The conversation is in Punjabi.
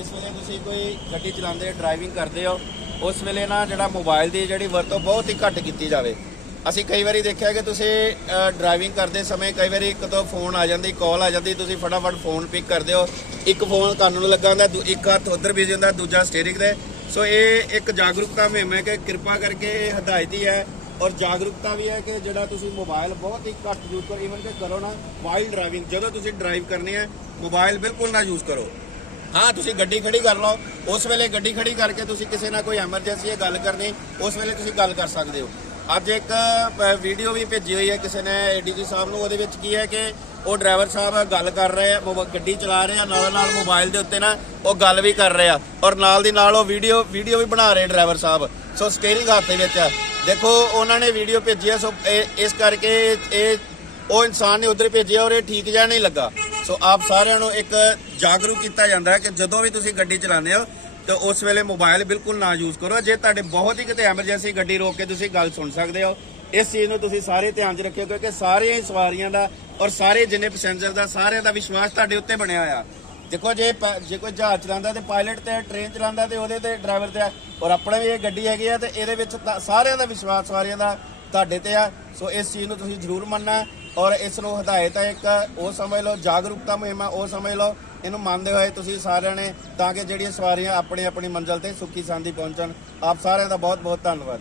ਜਿਸ ਵੇਲੇ ਤੁਸੀਂ ਕੋਈ ਗੱਡੀ ਚਲਾਉਂਦੇ ਹੋ ਡਰਾਈਵਿੰਗ ਕਰਦੇ ਹੋ, ਉਸ ਵੇਲੇ ਨਾ ਜਿਹੜਾ ਮੋਬਾਈਲ ਦੀ ਜਿਹੜੀ ਵਰਤੋਂ ਬਹੁਤ ਹੀ ਘੱਟ ਕੀਤੀ ਜਾਵੇ। ਅਸੀਂ ਕਈ ਵਾਰੀ ਦੇਖਿਆ ਕਿ ਤੁਸੀਂ ਡਰਾਈਵਿੰਗ ਕਰਦੇ ਸਮੇਂ ਕਈ ਵਾਰੀ ਇੱਕ ਤੋਂ ਫੋਨ ਆ ਜਾਂਦੀ ਕਾਲ ਆ ਜਾਂਦੀ, ਤੁਸੀਂ ਫਟਾਫਟ ਫੋਨ ਪਿਕ ਕਰਦੇ ਹੋ। ਇੱਕ ਫੋਨ ਕੰਨ ਨੂੰ ਲੱਗਾ ਹੁੰਦਾ, ਦੂ- ਇੱਕ ਹੱਥ ਉਧਰ ਬਿਜ਼ੀ ਜਾਂਦਾ, ਦੂਜਾ ਸਟੀਅਰਿੰਗ ਦੇ ਸੋ ਇਹ ਇੱਕ ਜਾਗਰੂਕਤਾ ਮੁਹਿੰਮ ਹੈ ਕਿ ਕਿਰਪਾ ਕਰਕੇ ਇਹ ਹਦਾਇਤ ਹੀ ਹੈ ਔਰ ਜਾਗਰੂਕਤਾ ਵੀ ਹੈ ਕਿ ਜਿਹੜਾ ਤੁਸੀਂ ਮੋਬਾਈਲ ਬਹੁਤ ਹੀ ਘੱਟ ਯੂਜ਼ ਕਰੋ ਈਵਨ ਕਿ ਕਰੋ ਨਾ ਵਾਈਲ ਡਰਾਈਵਿੰਗ ਜਦੋਂ ਤੁਸੀਂ ਡਰਾਈਵ ਕਰਨੀ ਹੈ ਮੋਬਾਈਲ ਬਿਲਕੁਲ ਨਾ ਯੂਜ਼ ਕਰੋ। ਹਾਂ, ਤੁਸੀਂ ਗੱਡੀ ਖੜੀ ਕਰ ਲਓ। ਉਸ ਵੇਲੇ ਗੱਡੀ ਖੜੀ ਕਰਕੇ ਤੁਸੀਂ ਕਿਸੇ ਨਾਲ ਕੋਈ ਐਮਰਜੈਂਸੀ ਹੈ ਗੱਲ ਕਰਨੀ, ਉਸ ਵੇਲੇ ਤੁਸੀਂ ਗੱਲ ਕਰ ਸਕਦੇ ਹੋ। ਅੱਜ ਇੱਕ ਵੀਡੀਓ ਵੀ ਭੇਜੀ ਹੋਈ ਹੈ ਕਿਸੇ ਨੇ ਏਡੀਜੀ ਸਾਹਿਬ ਨੂੰ, ਉਹਦੇ ਵਿੱਚ ਕੀ ਹੈ ਕਿ ਉਹ ਡਰਾਈਵਰ ਸਾਹਿਬ ਗੱਲ ਕਰ ਰਹੇ ਆ, ਮੋਬਾ- ਗੱਡੀ ਚਲਾ ਰਹੇ ਆ ਨਾਲ ਨਾਲ ਮੋਬਾਈਲ ਦੇ ਉੱਤੇ ਨਾ ਉਹ ਗੱਲ ਵੀ ਕਰ ਰਹੇ ਆ। ਔਰ ਨਾਲ ਦੀ ਨਾਲ ਉਹ ਵੀਡੀਓ ਵੀਡੀਓ ਵੀ ਬਣਾ ਰਹੇ ਡਰਾਈਵਰ ਸਾਹਿਬ। ਸੋ ਸਟੀਅਰਿੰਗ ਹੱਥ ਦੇ ਵਿੱਚ ਹੈ ਦੇਖੋ, ਉਹਨਾਂ ਨੇ ਵੀਡੀਓ ਭੇਜੀ ਹੈ ਸੋ ਇਹ- ਇਸ ਕਰਕੇ ਇਹ, ਉਹ ਇਨਸਾਨ ਨੇ ਉਧਰ ਭੇਜਿਆ ਔਰ ਇਹ ਠੀਕ ਜਿਹਾ ਨਹੀਂ ਲੱਗਾ। ਸੋ ਆਪ ਸਾਰਿਆਂ ਨੂੰ ਇੱਕ ਜਾਗਰੂਕ ਕੀਤਾ ਜਾਂਦਾ ਹੈ ਕਿ ਜਦੋਂ ਵੀ ਤੁਸੀਂ ਗੱਡੀ ਚਲਾਉਂਦੇ ਹੋ, ਤਾਂ ਉਸ ਵੇਲੇ ਮੋਬਾਈਲ ਬਿਲਕੁਲ ਨਾ ਯੂਜ਼ ਕਰੋ। ਜੇ ਤੁਹਾਡੇ ਬਹੁਤ ਹੀ ਕਿਤੇ ਐਮਰਜੈਂਸੀ ਗੱਡੀ ਰੋਕ ਕੇ ਤੁਸੀਂ ਗੱਲ ਸੁਣ ਸਕਦੇ ਹੋ, ਇਸ ਚੀਜ਼ ਨੂੰ ਤੁਸੀਂ ਸਾਰੇ ਧਿਆਨ 'ਚ ਰੱਖਿਓ, ਕਿਉਂਕਿ ਸਾਰੀਆਂ ਹੀ ਸਵਾਰੀਆਂ ਦਾ ਔਰ ਸਾਰੇ ਜਿੰਨੇ ਪੈਸੇਂਜਰ ਦਾ, ਸਾਰਿਆਂ ਦਾ ਵਿਸ਼ਵਾਸ ਤੁਹਾਡੇ ਉੱਤੇ ਬਣਿਆ ਹੋਇਆ। ਦੇਖੋ, ਜੇ ਪ- ਜੇ ਕੋਈ ਜਹਾਜ਼ ਚਲਾਉਂਦਾ ਤੇ ਪਾਇਲਟ ਤੇ ਟ੍ਰੇਨ ਚਲਾਉਂਦਾ ਤੇ ਉਹਦੇ ਤੇ ਡਰਾਈਵਰ ਤੇ ਆ, ਔਰ ਆਪਣੇ ਵੀ ਇਹ ਗੱਡੀ ਹੈਗੀ ਆ ਤੇ ਇਹਦੇ ਵਿੱਚ ਤਾਂ ਸਾਰਿਆਂ ਦਾ ਵਿਸ਼ਵਾਸ ਸਵਾਰੀਆਂ ਦਾ ਤੁਹਾਡੇ ਤੇ ਆ। ਸੋ ਇਸ ਚੀਜ਼ ਨੂੰ ਤੁਸੀਂ ਜ਼ਰੂਰ ਮੰਨਣਾ। ਔਰ ਇਸ ਨੂੰ ਹਦਾਇਤ ਹੈ ਇੱਕ, ਉਹ ਸਮਝ ਲਓ, ਜਾਗਰੂਕਤਾ ਮੁਹਿੰਮ ਆ ਉਹ ਸਮਝ ਲਓ, ਇਹਨੂੰ ਮੰਨਦੇ ਹੋਏ ਤੁਸੀਂ ਸਾਰਿਆਂ ਨੇ ਤਾਂ ਕਿ ਜਿਹੜੀਆਂ ਸਵਾਰੀਆਂ ਆਪਣੀ ਆਪਣੀ ਮੰਜ਼ਿਲ ਤੇ ਸੁੱਖੀ ਸਾਂਦੀ ਪਹੁੰਚਣ। ਆਪ ਸਾਰਿਆਂ ਦਾ ਬਹੁਤ ਬਹੁਤ ਧੰਨਵਾਦ।